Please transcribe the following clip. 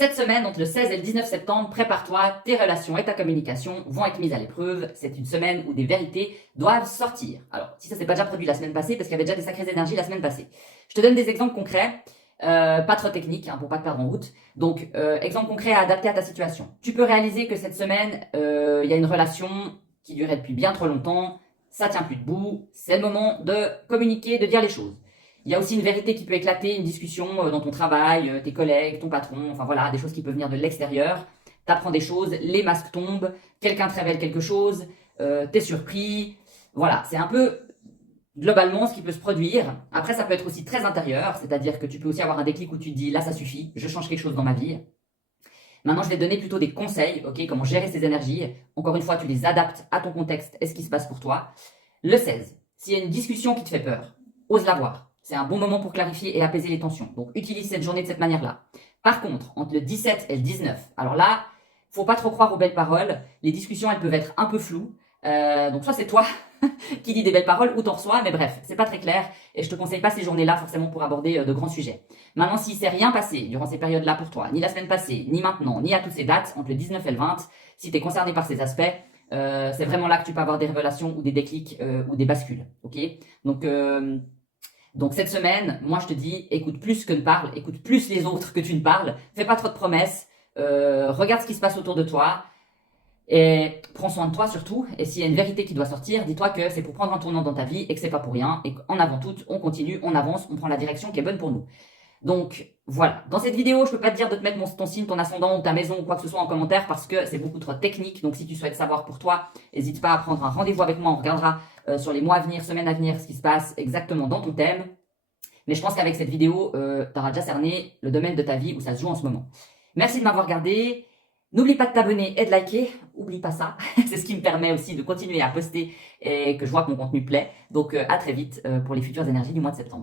Cette semaine, entre le 16 et le 19 septembre, prépare-toi, tes relations et ta communication vont être mises à l'épreuve. C'est une semaine où des vérités doivent sortir. Alors, si ça s'est pas déjà produit la semaine passée, parce qu'il y avait déjà des sacrées énergies la semaine passée. Je te donne des exemples concrets, pas trop techniques, pour pas te perdre en route. Donc, exemple concret à adapter à ta situation. Tu peux réaliser que cette semaine, il y a une relation qui durait depuis bien trop longtemps, ça tient plus debout, c'est le moment de communiquer, de dire les choses. Il y a aussi une vérité qui peut éclater, une discussion dans ton travail, tes collègues, ton patron, enfin voilà, des choses qui peuvent venir de l'extérieur. T'apprends des choses, les masques tombent, quelqu'un te révèle quelque chose, t'es surpris. Voilà, c'est un peu globalement ce qui peut se produire. Après, ça peut être aussi très intérieur, c'est-à-dire que tu peux aussi avoir un déclic où tu te dis là ça suffit, je change quelque chose dans ma vie. Maintenant, je vais te donner plutôt des conseils, ok, comment gérer ces énergies. Encore une fois, tu les adaptes à ton contexte et ce qui se passe pour toi. Le 16, s'il y a une discussion qui te fait peur, ose l'avoir. C'est un bon moment pour clarifier et apaiser les tensions. Donc, utilise cette journée de cette manière-là. Par contre, entre le 17 et le 19, alors là, faut pas trop croire aux belles paroles. Les discussions, elles peuvent être un peu floues. Donc, soit c'est toi qui dis des belles paroles ou t'en reçois, mais bref, c'est pas très clair et je te conseille pas ces journées-là forcément pour aborder de grands sujets. Maintenant, s'il s'est rien passé durant ces périodes-là pour toi, ni la semaine passée, ni maintenant, ni à toutes ces dates, entre le 19 et le 20, si tu es concerné par ces aspects, c'est vraiment là que tu peux avoir des révélations ou des déclics ou des bascules, ok? Donc cette semaine, moi je te dis, écoute plus que ne parle, écoute plus les autres que tu ne parles, fais pas trop de promesses, regarde ce qui se passe autour de toi, et prends soin de toi surtout, et s'il y a une vérité qui doit sortir, dis-toi que c'est pour prendre un tournant dans ta vie et que c'est pas pour rien, et qu'en avant tout, on continue, on avance, on prend la direction qui est bonne pour nous. Donc voilà, dans cette vidéo, je peux pas te dire de te mettre ton signe, ton ascendant ou ta maison ou quoi que ce soit en commentaire parce que c'est beaucoup trop technique. Donc si tu souhaites savoir pour toi, n'hésite pas à prendre un rendez-vous avec moi. On regardera sur les mois à venir, semaines à venir, ce qui se passe exactement dans ton thème. Mais je pense qu'avec cette vidéo, tu auras déjà cerné le domaine de ta vie où ça se joue en ce moment. Merci de m'avoir regardé. N'oublie pas de t'abonner et de liker. Oublie pas ça. C'est ce qui me permet aussi de continuer à poster et que je vois que mon contenu plaît. Donc à très vite pour les futures énergies du mois de septembre.